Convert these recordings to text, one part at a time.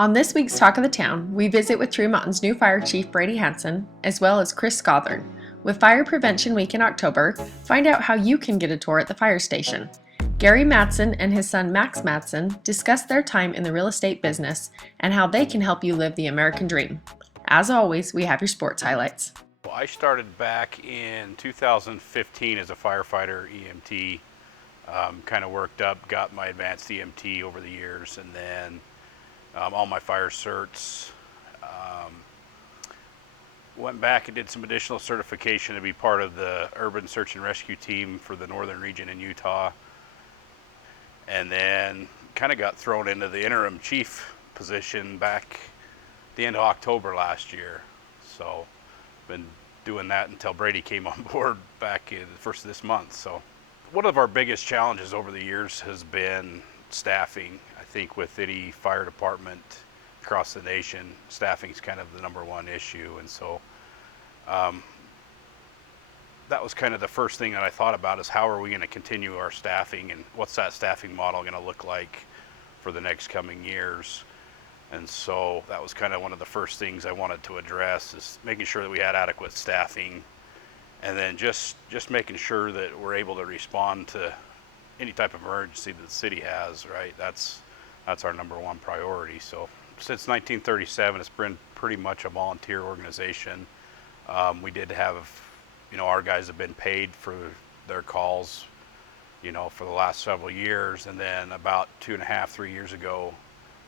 On this week's Talk of the Town, we visit with Tremonton's new fire chief, Brady Hansen, as well as Chris Scothern. With Fire Prevention Week in October, find out how you can get a tour at the fire station. Gary Madsen and his son Max Madsen discuss their time in the real estate business and how they can help you live the American dream. As always, we have your sports highlights. Well, I started back in 2015 as a firefighter EMT. Kind of worked up, got my advanced EMT over the years, and then all my fire certs. Went back and did some additional certification to be part of the urban search and rescue team for the northern region in Utah. And then kind of got thrown into the interim chief position back the end of October last year. So been doing that until Brady came on board back in the first of this month. So one of our biggest challenges over the years has been staffing. I think with any fire department across the nation, staffing is kind of the number one issue. And so that was kind of the first thing that I thought about, is how are we going to continue our staffing, and what's that staffing model going to look like for the next coming years. And so that was kind of one of the first things I wanted to address, is making sure that we had adequate staffing, and then just making sure that we're able to respond to any type of emergency that the city has, right? That's our number one priority. So since 1937, it's been pretty much a volunteer organization. We did have, our guys have been paid for their calls, for the last several years. And then about 2.5, 3 years ago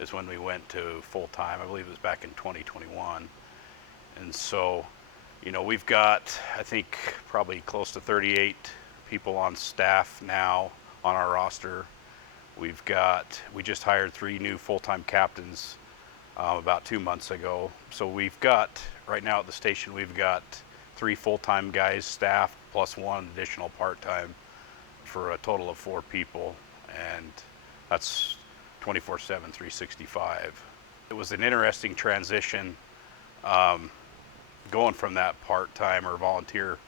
is when we went to full time. I believe it was back in 2021. And so, we've got, I think, probably close to 38 people on staff now on our roster. We just hired 3 new full-time captains about 2 months ago. So we've got, right now at the station, we've got 3 full-time guys staffed plus 1 additional part-time, for a total of 4 people. And that's 24/7, 365. It was an interesting transition, going from that part-time or volunteer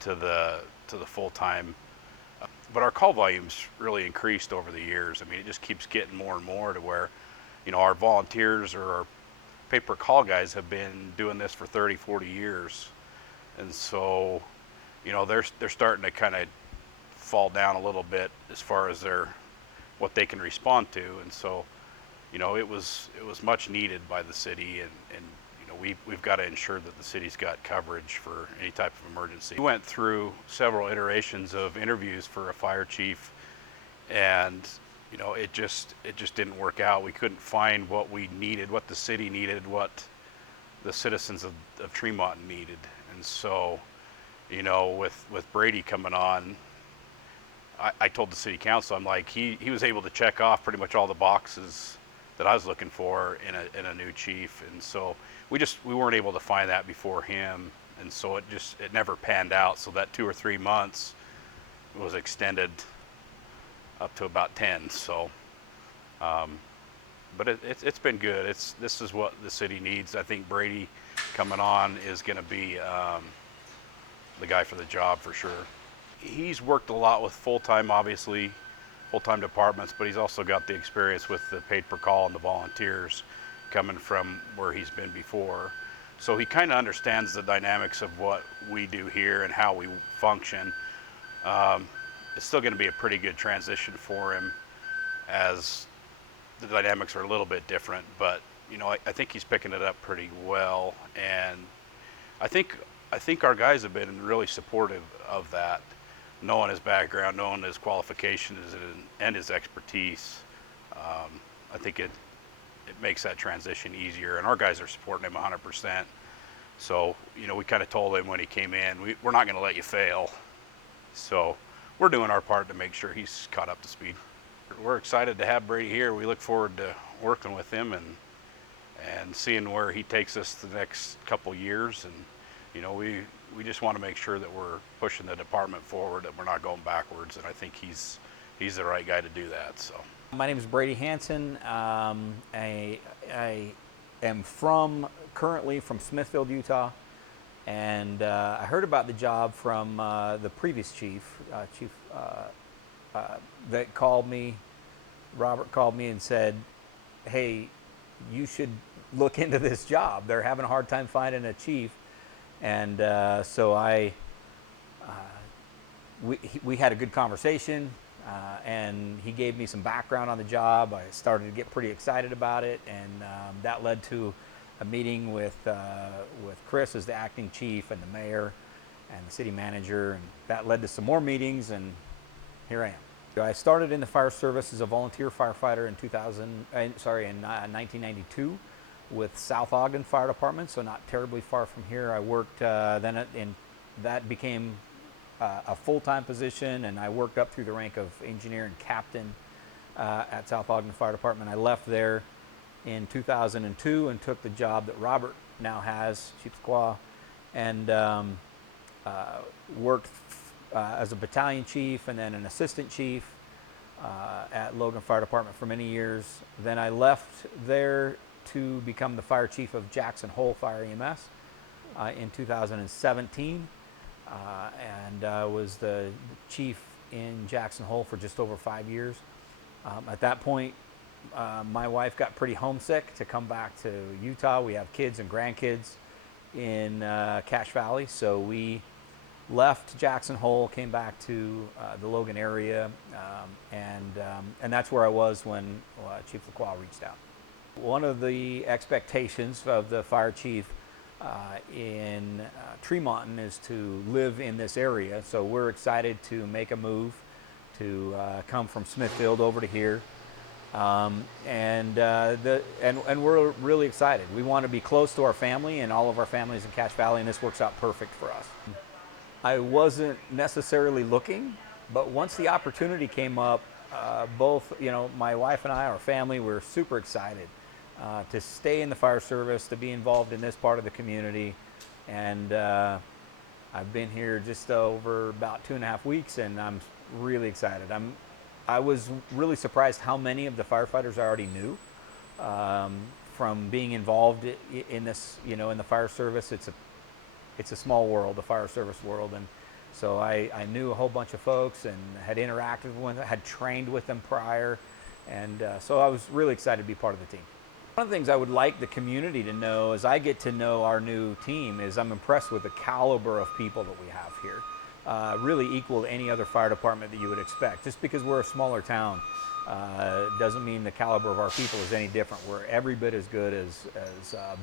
to the full-time. But our call volumes really increased over the years. I mean, it just keeps getting more and more to where, our volunteers or our pay-per-call guys have been doing this for 30, 40 years. And so, they're starting to kind of fall down a little bit as far as what they can respond to. And so, it was much needed by the city, and we've got to ensure that the city's got coverage for any type of emergency. We went through several iterations of interviews for a fire chief, and it just didn't work out. We couldn't find what we needed, what the city needed, what the citizens of Tremonton needed. And so, with Brady coming on, I told the city council, I'm like, he was able to check off pretty much all the boxes that I was looking for in a new chief. And so we weren't able to find that before him. And so it never panned out. So that 2 or 3 months was extended up to about 10. So, but it's been good. This is what the city needs. I think Brady coming on is going to be the guy for the job for sure. He's worked a lot with full-time departments, but he's also got the experience with the paid per call and the volunteers coming from where he's been before. So he kind of understands the dynamics of what we do here and how we function. It's still going to be a pretty good transition for him, as the dynamics are a little bit different, but I think he's picking it up pretty well. And I think our guys have been really supportive of that, knowing his background, knowing his qualifications and his expertise. I think it makes that transition easier, and our guys are supporting him 100%. So, we kind of told him when he came in, we're not going to let you fail. So we're doing our part to make sure he's caught up to speed. We're excited to have Brady here. We look forward to working with him and seeing where he takes us the next couple years. And, we just want to make sure that we're pushing the department forward, that we're not going backwards. And I think he's the right guy to do that. So. My name is Brady Hansen. I am currently from Smithfield, Utah, and I heard about the job from the previous chief that called me. Robert called me and said, "Hey, you should look into this job. They're having a hard time finding a chief. And so we had a good conversation, and he gave me some background on the job. I started to get pretty excited about it, and that led to a meeting with Chris as the acting chief and the mayor and the city manager, and that led to some more meetings, and here I am. I started in the fire service as a volunteer firefighter in 1992 with South Ogden Fire Department, so not terribly far from here. I worked that became a full-time position, and I worked up through the rank of engineer and captain at South Ogden Fire Department. I left there in 2002 and took the job that Robert now has, Chief Squaw, and worked as a battalion chief and then an assistant chief at Logan Fire Department for many years. Then I left there to become the fire chief of Jackson Hole Fire EMS in 2017, and was the chief in Jackson Hole for just over 5 years. At that point, my wife got pretty homesick to come back to Utah. We have kids and grandkids in Cache Valley, so we left Jackson Hole, came back to the Logan area, and that's where I was when Chief Lacroix reached out. One of the expectations of the fire chief in Tremonton is to live in this area, so we're excited to make a move to come from Smithfield over to here, and we're really excited. We want to be close to our family and all of our families in Cache Valley, and this works out perfect for us. I wasn't necessarily looking, but once the opportunity came up, both, my wife and I, our family, were super excited to stay in the fire service, to be involved in this part of the community. And I've been here just over about 2.5 weeks, and I'm really excited. I was really surprised how many of the firefighters I already knew from being involved in this, in the fire service. It's a small world, the fire service world, and so I knew a whole bunch of folks and had interacted with them, had trained with them prior, and so I was really excited to be part of the team. One of the things I would like the community to know as I get to know our new team is I'm impressed with the caliber of people that we have here. Really equal to any other fire department that you would expect. Just because we're a smaller town doesn't mean the caliber of our people is any different. We're every bit as good as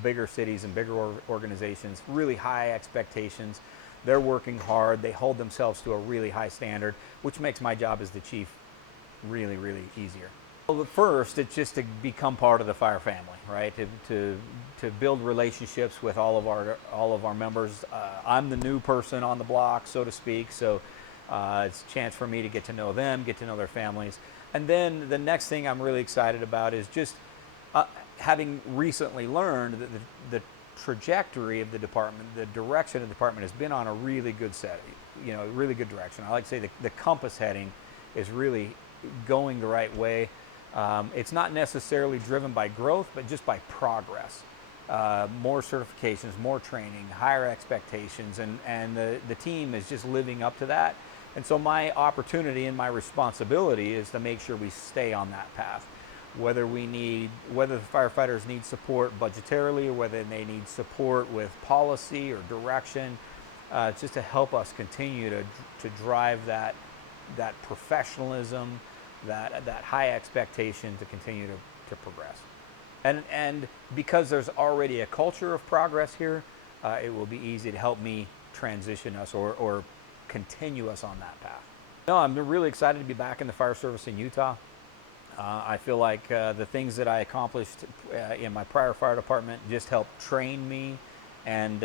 bigger cities and bigger organizations, really high expectations. They're working hard. They hold themselves to a really high standard, which makes my job as the chief really, really easier. Well, first, it's just to become part of the fire family, right? To build relationships with all of our members. I'm the new person on the block, so to speak, so it's a chance for me to get to know them, get to know their families. And then the next thing I'm really excited about is just having recently learned that the trajectory of the department, the direction of the department has been on a really good really good direction. I like to say the compass heading is really going the right way. It's not necessarily driven by growth, but just by progress. More certifications, more training, higher expectations, and the team is just living up to that. And so my opportunity and my responsibility is to make sure we stay on that path. Whether the firefighters need support budgetarily, or whether they need support with policy or direction, just to help us continue to drive that professionalism, that high expectation to continue to progress. And because there's already a culture of progress here, it will be easy to help me transition us or continue us on that path. No, I'm really excited to be back in the fire service in Utah. I feel like the things that I accomplished in my prior fire department just helped train me and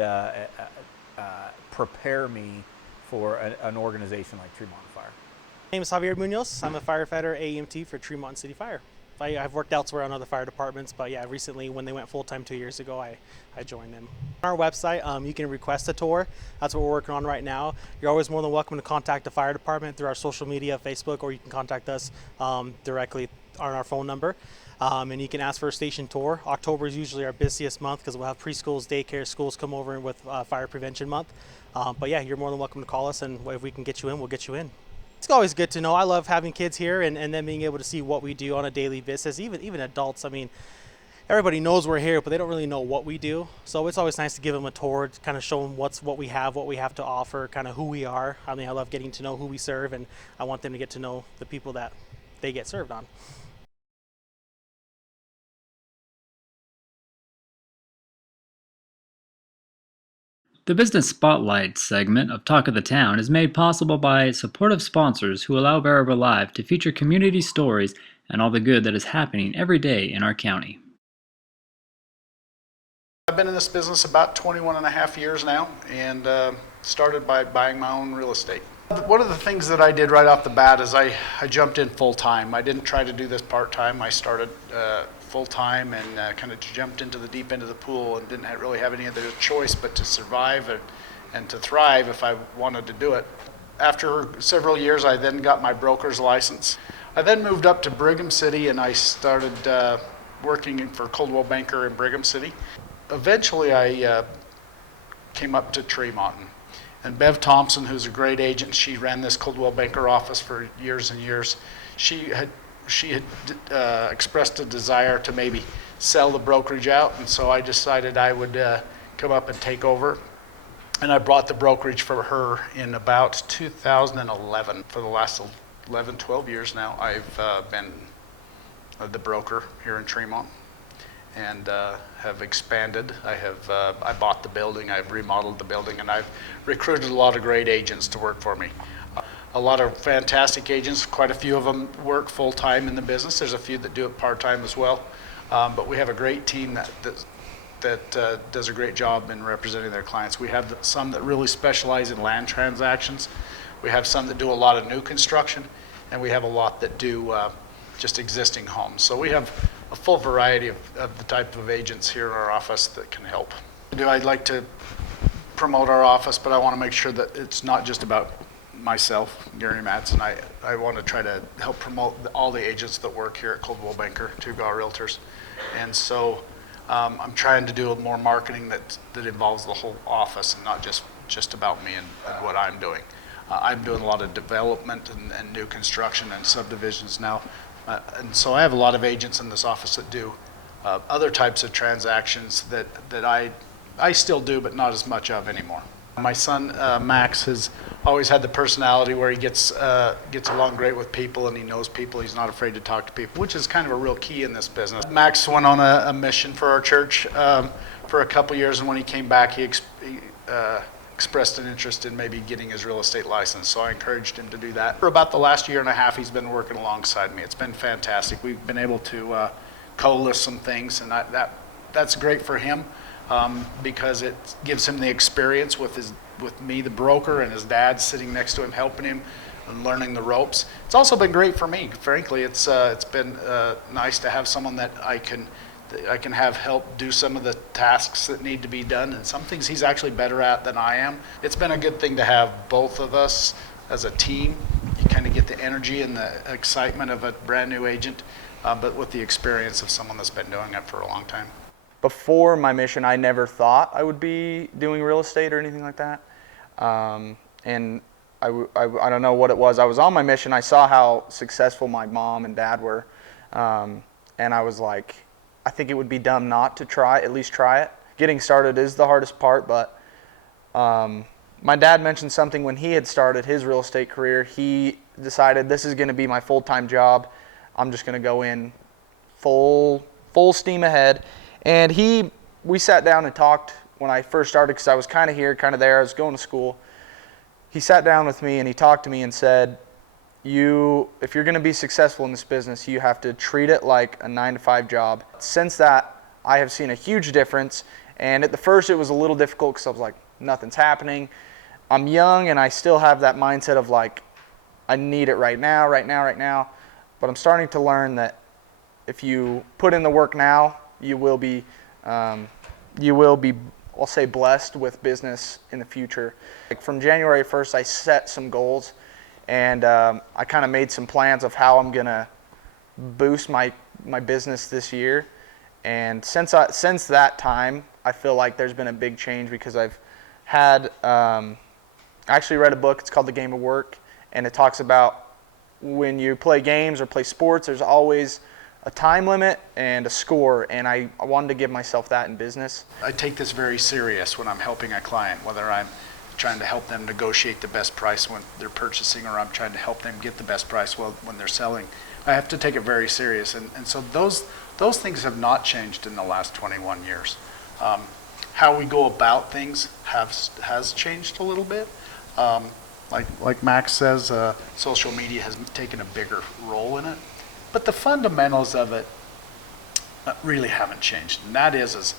prepare me for an organization like Tremonton Fire. My name is Javier Munoz. I'm a firefighter AEMT for Tremonton City Fire. I've worked elsewhere on other fire departments, but yeah, recently when they went full-time 2 years ago, I joined them. On our website, you can request a tour. That's what we're working on right now. You're always more than welcome to contact the fire department through our social media, Facebook, or you can contact us directly on our phone number. And you can ask for a station tour. October is usually our busiest month because we'll have preschools, daycare, schools come over with Fire Prevention Month. But yeah, you're more than welcome to call us, and if we can get you in, we'll get you in. It's always good to know. I love having kids here and then being able to see what we do on a daily basis, even adults. I mean, everybody knows we're here, but they don't really know what we do. So it's always nice to give them a tour, to kind of show them what we have to offer, kind of who we are. I mean, I love getting to know who we serve, and I want them to get to know the people that they get served on. The Business Spotlight segment of Talk of the Town is made possible by supportive sponsors who allow Bear River Live to feature community stories and all the good that is happening every day in our county. I've been in this business about 21 and a half years now, and started by buying my own real estate. One of the things that I did right off the bat is I jumped in full-time. I didn't try to do this part-time. I started full-time and kind of jumped into the deep end of the pool and didn't really have any other choice but to survive and to thrive if I wanted to do it. After several years, I then got my broker's license. I then moved up to Brigham City, and I started working for Coldwell Banker in Brigham City. Eventually, I came up to Tremonton. And Bev Thompson, who's a great agent, she ran this Coldwell Banker office for years and years. She had expressed a desire to maybe sell the brokerage out, and so I decided I would come up and take over. And I brought the brokerage for her in about 2011. For the last 11, 12 years now, I've been the broker here in Tremont, and have expanded. I bought the building, I've remodeled the building, and I've recruited a lot of great agents to work for me. A lot of fantastic agents, quite a few of them work full-time in the business. There's a few that do it part-time as well. But we have a great team that does a great job in representing their clients. We have some that really specialize in land transactions. We have some that do a lot of new construction, and we have a lot that do just existing homes. So we have a full variety of the type of agents here in our office that can help. I'd like to promote our office, but I want to make sure that it's not just about myself, Gary Madsen. I want to try to help promote all the agents that work here at Coldwell Banker, Realtors. And so I'm trying to do more marketing that involves the whole office and not just about me and what I'm doing. I'm doing a lot of development and new construction and subdivisions now. And so I have a lot of agents in this office that do other types of transactions that I still do, but not as much of anymore. My son, Max, has always had the personality where he gets along great with people, and he knows people. He's not afraid to talk to people, which is kind of a real key in this business. Max went on a mission for our church for a couple years, and when he came back, he expressed an interest in maybe getting his real estate license, so I encouraged him to do that. For about the last year and a half, he's been working alongside me. It's been fantastic. We've been able to co-list some things, and that's great for him because it gives him the experience with me, the broker, and his dad sitting next to him, helping him and learning the ropes. It's also been great for me. Frankly, it's been nice to have someone that I can have help do some of the tasks that need to be done, and some things he's actually better at than I am. It's been a good thing to have both of us as a team. You kind of get the energy and the excitement of a brand new agent, but with the experience of someone that's been doing it for a long time. Before my mission, I never thought I would be doing real estate or anything like that. And I don't know what it was. I was on my mission. I saw how successful my mom and dad were. And I was like, I think it would be dumb not to at least try it. Getting started is the hardest part, but my dad mentioned something when he had started his real estate career. He decided, this is going to be my full-time job. I'm just going to go in full steam ahead. And we sat down and talked when I first started, because I was kind of here, kind of there. I was going to school. He sat down with me and he talked to me and said, if you're going to be successful in this business, you have to treat it like a 9-to-5 job. Since that, I have seen a huge difference. And at the first, it was a little difficult because I was like, nothing's happening. I'm young and I still have that mindset of like, I need it right now. But I'm starting to learn that if you put in the work now, you will be, I'll say, blessed with business in the future. Like from January 1st, I set some goals. And I kind of made some plans of how I'm going to boost my business this year. And since that time, I feel like there's been a big change, because I've had I actually read a book. It's called The Game of Work, and it talks about when you play games or play sports, there's always a time limit and a score, and I wanted to give myself that in business. I take this very serious when I'm helping a client, whether I'm trying to help them negotiate the best price when they're purchasing, or I'm trying to help them get the best price when they're selling. I have to take it very serious, and so those things have not changed in the last 21 years. How we go about things has changed a little bit. Like Max says, social media has taken a bigger role in it. But the fundamentals of it really haven't changed. And that is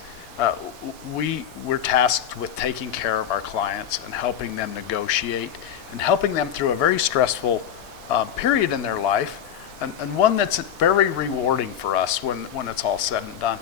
we're tasked with taking care of our clients and helping them negotiate and helping them through a very stressful period in their life, and one that's very rewarding for us when it's all said and done.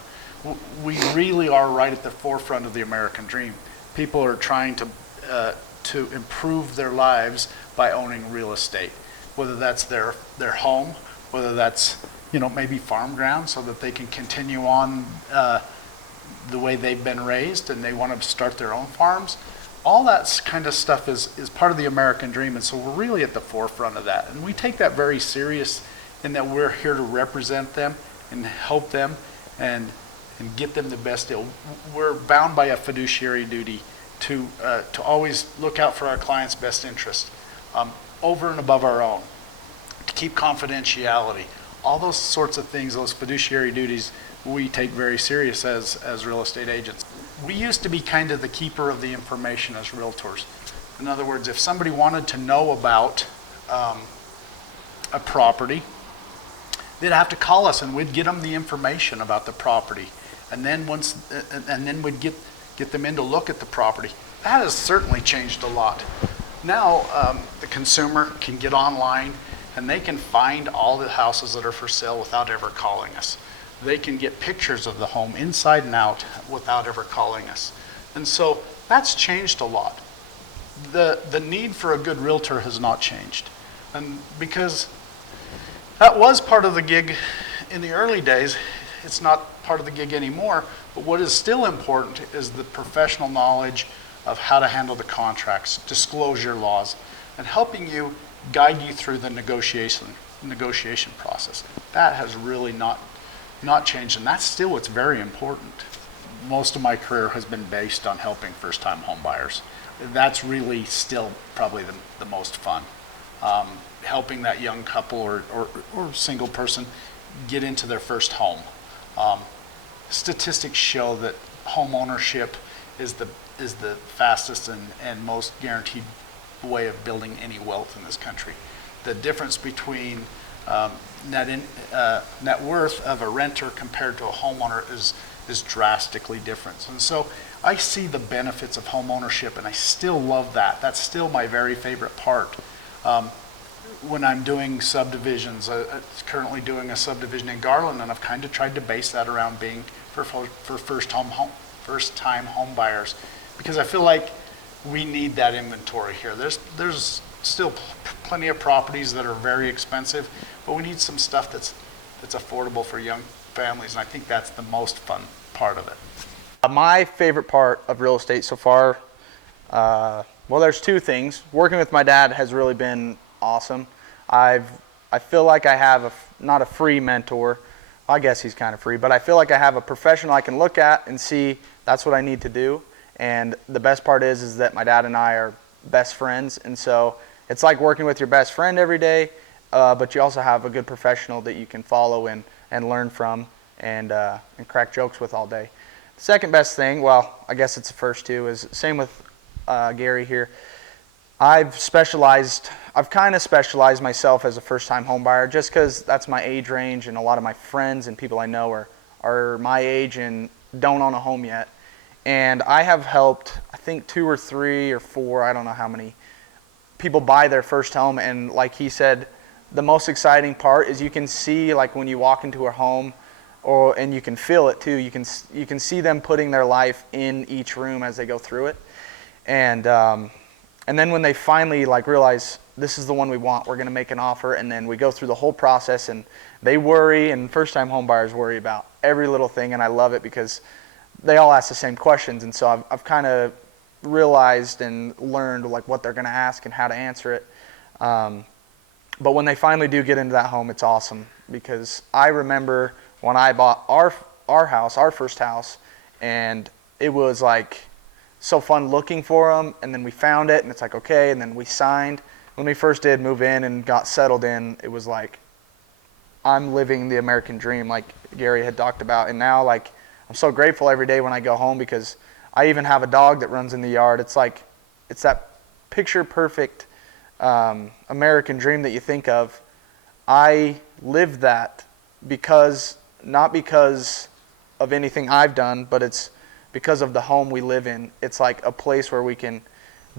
We really are right at the forefront of the American dream. People are trying to improve their lives by owning real estate, whether that's their home, whether that's maybe farm ground so that they can continue on the way they've been raised and they want to start their own farms. All that kind of stuff is part of the American dream, and so we're really at the forefront of that. And we take that very serious in that we're here to represent them and help them and get them the best deal. We're bound by a fiduciary duty to always look out for our clients' best interest, over and above our own, to keep confidentiality. All those sorts of things, those fiduciary duties, we take very serious as real estate agents. We used to be kind of the keeper of the information as realtors. In other words, if somebody wanted to know about a property, they'd have to call us and we'd get them the information about the property. And then we'd get them in to look at the property. That has certainly changed a lot. Now the consumer can get online and they can find all the houses that are for sale without ever calling us. They can get pictures of the home inside and out without ever calling us. And so that's changed a lot. The need for a good realtor has not changed. And because that was part of the gig in the early days, it's not part of the gig anymore. But what is still important is the professional knowledge of how to handle the contracts, disclosure laws, and helping you guide you through the negotiation process. That has really not changed, and that's still what's very important. Most of my career has been based on helping first-time home buyers. That's really still probably the most fun. Helping that young couple or single person get into their first home. Statistics show that home ownership is the fastest and most guaranteed way of building any wealth in this country. The difference between net worth of a renter compared to a homeowner is drastically different. And so I see the benefits of home ownership, and I still love that. That's still my very favorite part. When I'm doing subdivisions, currently doing a subdivision in Garland, and I've kind of tried to base that around being for first-time home buyers, because I feel like we need that inventory here. There's still plenty of properties that are very expensive, but we need some stuff that's affordable for young families, and I think that's the most fun part of it. My favorite part of real estate so far, well, there's two things. Working with my dad has really been awesome. I feel like I have not a free mentor. I guess he's kind of free, but I feel like I have a professional I can look at and see that's what I need to do. And the best part is that my dad and I are best friends, and so it's like working with your best friend every day, but you also have a good professional that you can follow and learn from and crack jokes with all day. The second best thing, well, I guess it's the first two, is same with Gary here. I've kind of specialized myself as a first-time home buyer just because that's my age range, and a lot of my friends and people I know are my age and don't own a home yet. And I have helped, I think 2 or 3 or 4, I don't know how many, people buy their first home. And like he said, the most exciting part is you can see, like when you walk into a home, and you can feel it too. You can see them putting their life in each room as they go through it. And then when they finally realize this is the one we want, we're going to make an offer, and then we go through the whole process, and they worry, and first-time home buyers worry about every little thing, and I love it because they all ask the same questions, and so I've kind of realized and learned what they're going to ask and how to answer it. But when they finally do get into that home, it's awesome, because I remember when I bought our house, our first house, and it was like so fun looking for them, and then we found it, and it's like, okay, and then we signed. When we first did move in and got settled in, it was like I'm living the American dream, like Gary had talked about. And now, like, I'm so grateful every day when I go home, because I even have a dog that runs in the yard. It's like, it's that picture perfect American dream that you think of. I live that not because of anything I've done, but it's because of the home we live in. It's like a place where we can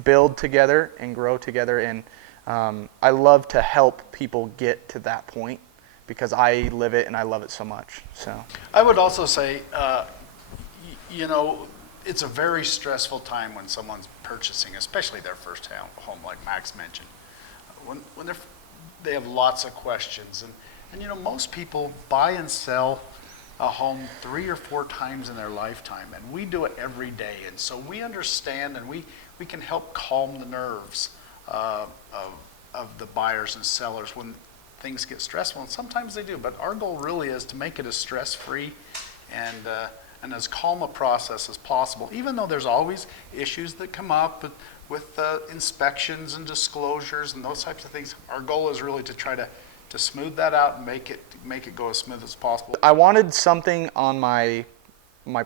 build together and grow together. And I love to help people get to that point, because I live it and I love it so much. So I would also say, you know, it's a very stressful time when someone's purchasing, especially their first home, like Max mentioned. When they have lots of questions, and you know, most people buy and sell a home 3 or 4 times in their lifetime, and we do it every day. And so we understand, and we can help calm the nerves of the buyers and sellers when things get stressful, and sometimes they do. But our goal really is to make it as stress-free and as calm a process as possible, even though there's always issues that come up with inspections and disclosures and those types of things. Our goal is really to try to smooth that out and make it go as smooth as possible. I wanted something on my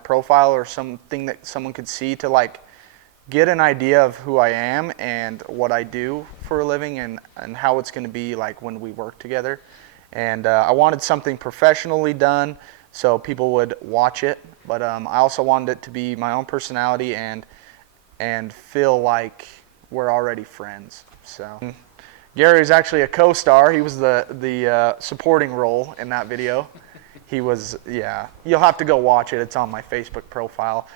profile, or something that someone could see to like get an idea of who I am and what I do for a living, and how it's going to be like when we work together. And I wanted something professionally done so people would watch it, but I also wanted it to be my own personality and feel like we're already friends. So Gary is actually a co-star. He was the supporting role in that video. He was, yeah. You'll have to go watch it. It's on my Facebook profile,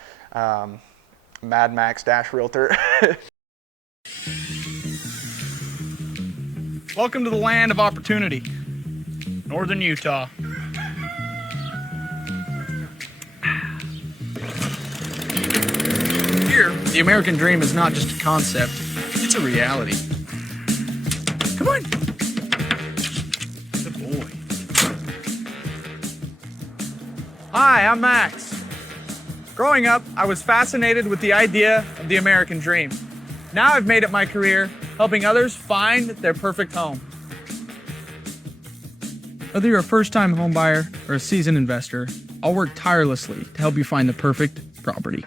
Mad Max Realtor. Welcome to the land of opportunity, Northern Utah. Here, the American dream is not just a concept, it's a reality. Come on. Good boy. Hi, I'm Max. Growing up, I was fascinated with the idea of the American dream. Now I've made it my career helping others find their perfect home. Whether you're a first-time home buyer or a seasoned investor, I'll work tirelessly to help you find the perfect property.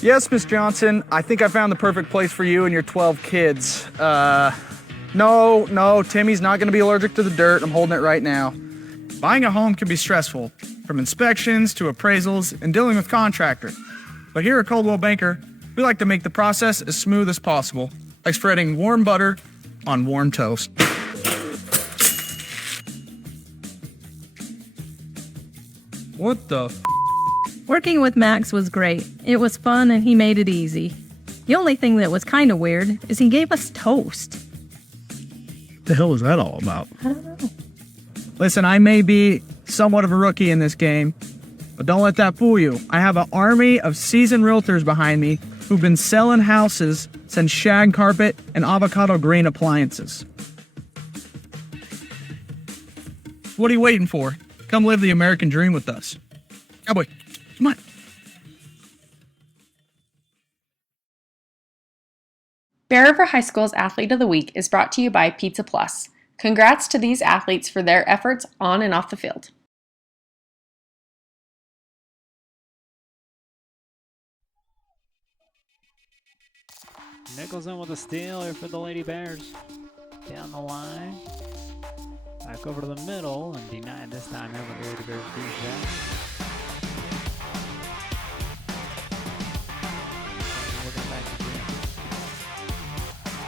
Yes, Miss Johnson, I think I found the perfect place for you and your 12 kids. No, Timmy's not gonna be allergic to the dirt. I'm holding it right now. Buying a home can be stressful, from inspections to appraisals and dealing with contractors. But here at Coldwell Banker, we like to make the process as smooth as possible, like spreading warm butter on warm toast. What the f? Working with Max was great. It was fun and he made it easy. The only thing that was kind of weird is he gave us toast. The hell is that all about? I don't know. Listen, I may be somewhat of a rookie in this game, but don't let that fool you. I have an army of seasoned realtors behind me who've been selling houses since shag carpet and avocado green appliances. What are you waiting for? Come live the American dream with us. Cowboy, come on. Bear River High School's Athlete of the Week is brought to you by Pizza Plus. Congrats to these athletes for their efforts on and off the field. Nichols in with a steal here for the Lady Bears. Down the line. Back over to the middle and denied this time here with the Lady Bears defense.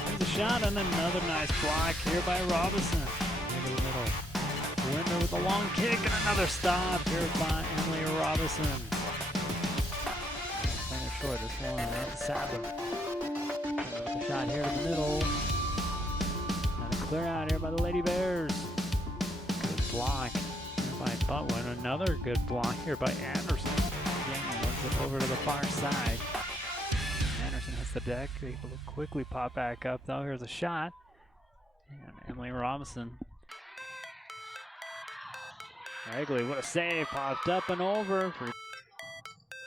There's a shot and another nice block here by Robinson. Into the middle. Winner with a long kick and another stop here by Emily Robinson. Finish short this one at Sadler. With a shot here to the middle. And a clear out here by the Lady Bears. Good block here by Butwin. Another good block here by Anderson. Again, runs it over to the far side. Anderson has against the deck. Able to quickly pop back up though. Here's a shot. And Emily Robinson. Egley, what a save. Popped up and over.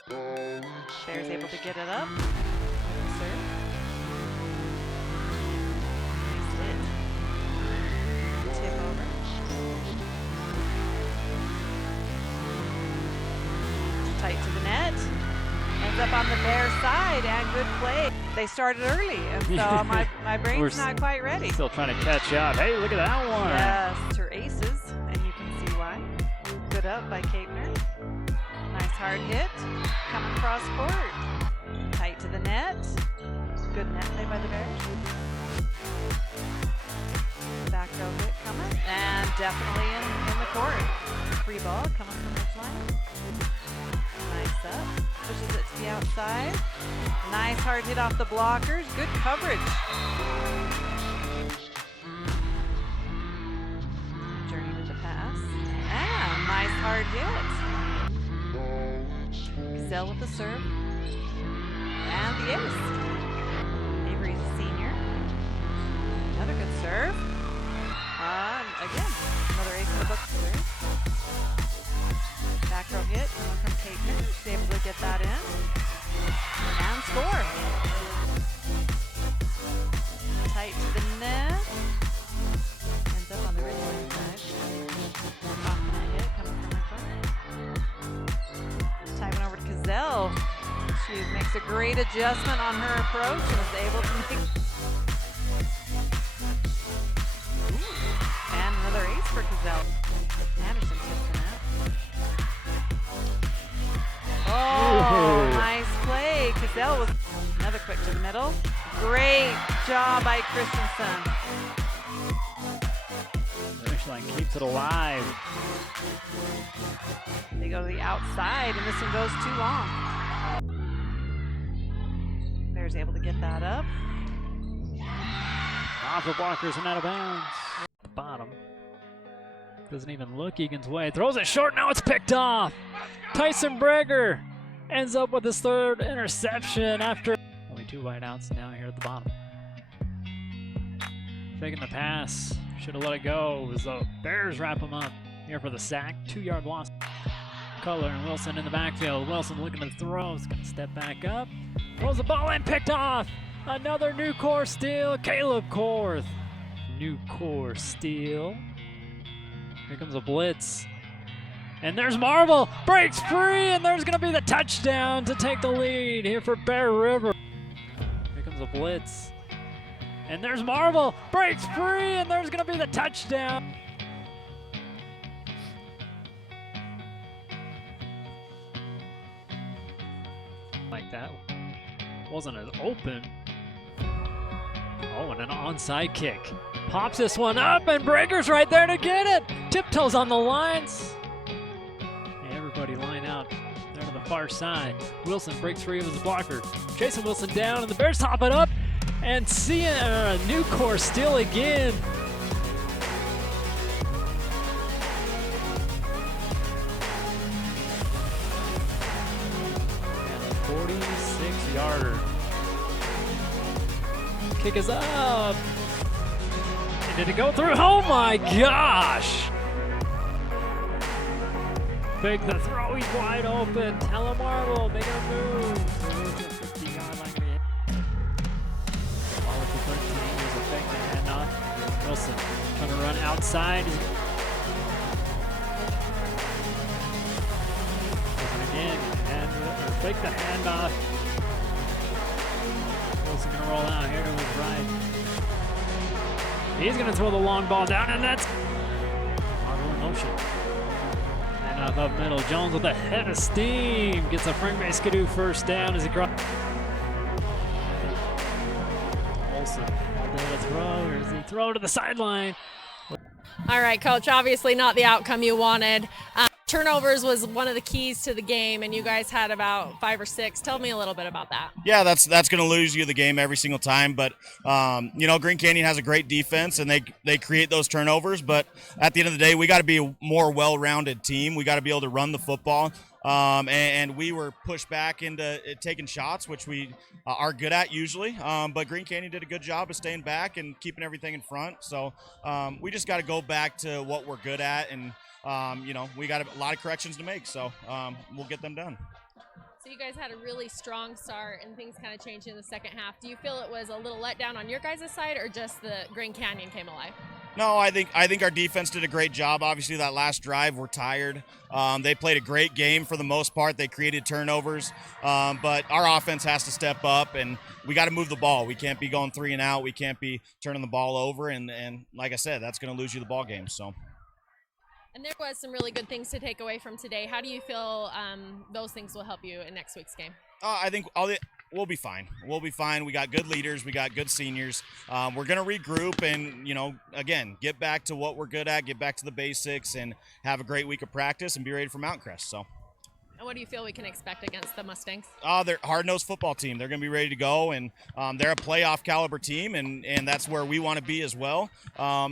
Bears able to get it up. Serve. Nice hit. Tip over. Tight to the net. Ends up on the Bears side, and good play. They started early, and so my brain's not quite ready. Still trying to catch up. Hey, look at that one. Yes, it's her aces, and you can see why. Good up by Kapner. Nice hard hit. Coming across court. Tight to the net. Good net play by the Bears. Back row hit coming, and definitely in the court. Free ball coming from the flank. Nice up. Pushes it to the outside. Nice hard hit off the blockers. Good coverage. Journey with the pass. And nice hard hit. Gazelle with the serve. And the ace. Avery's a senior. Another good serve. Again, another ace in the book serve. Back row hit coming from Kapner. She's able to get that in. And score. Tight to the net. Ends up on the ridge side. Off that hit coming from her foot. Tight one over to Gazelle. She makes a great adjustment on her approach and is able to make. Ooh. And another ace for Gazelle. Anderson tips the net. Oh, nice play. Gazelle was another quick to the middle. Great job by Christensen. Fishline keeps it alive. They go to the outside, and this one goes too long. Bears able to get that up. Off the blockers and out of bounds. At the bottom. Doesn't even look Egan's way. Throws it short. Now it's picked off. Tyson Breger ends up with his third interception after only 2 wideouts now here at the bottom. Taking the pass. Should have let it go as the Bears wrap him up here for the sack. 2-yard loss. Cutler and Wilson in the backfield. Wilson looking to throw. He's going to step back up. Throws the ball in. Picked off. Another new core steal. Caleb Korth. New core steal. Here comes a blitz. And there's Marvel. Breaks free. And there's going to be the touchdown to take the lead here for Bear River. Here comes a blitz. And there's Marvel. Breaks free. And there's going to be the touchdown. Like that. Wasn't as open. Oh, and an onside kick. Pops this one up, and Breaker's right there to get it. Tiptoes on the lines. Everybody line out there to the far side. Wilson breaks free of his blocker. Jason Wilson down, and the Bears top it up. And seeing a new core steal again. And a 46-yarder. Kick is up. And did it go through? Oh my gosh! Big the throw, he's wide open. Telemarble making a move. 50-yard line. Ball at the 13 is a fake the handoff. Wilson trying to run outside. Again, and fake the handoff. Wilson gonna roll out here to his right. He's gonna throw the long ball down, and that's Marvel in motion. And up middle, Jones with a head of steam gets a Frank Skidoo first down as he crosses. Olsen all day to throw. Here's the throw to the sideline. All right, Coach, obviously not the outcome you wanted. turnovers was one of the keys to the game, and you guys had about 5 or 6. Tell me a little bit about that. Yeah, that's going to lose you the game every single time. But Green Canyon has a great defense, and they create those turnovers. But at the end of the day, we got to be a more well-rounded team. We got to be able to run the football. And we were pushed back into taking shots, which we are good at usually. But Green Canyon did a good job of staying back and keeping everything in front. So we just got to go back to what we're good at, and we got a lot of corrections to make. So we'll get them done. So you guys had a really strong start, and things kind of changed in the second half. Do you feel it was a little letdown on your guys' side, or just the Green Canyon came alive? No, I think our defense did a great job. Obviously, that last drive, we're tired. They played a great game for the most part. They created turnovers, but our offense has to step up, and we got to move the ball. We can't be going 3 and out. We can't be turning the ball over, and like I said, that's going to lose you the ball game. So. And there was some really good things to take away from today. How do you feel those things will help you in next week's game? I think we'll be fine. We'll be fine. We got good leaders. We got good seniors. We're going to regroup and, again, get back to what we're good at, get back to the basics, and have a great week of practice and be ready for Mountain Crest. So. And what do you feel we can expect against the Mustangs? They're a hard-nosed football team. They're going to be ready to go, and they're a playoff caliber team, and that's where we want to be as well.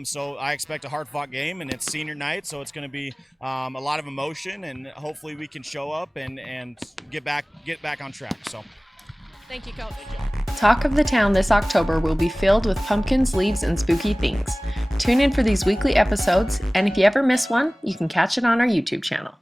So I expect a hard-fought game, and it's senior night, so it's going to be a lot of emotion, and hopefully we can show up and get back on track. So. Thank you, Coach. Talk of the Town this October will be filled with pumpkins, leaves, and spooky things. Tune in for these weekly episodes, and if you ever miss one, you can catch it on our YouTube channel.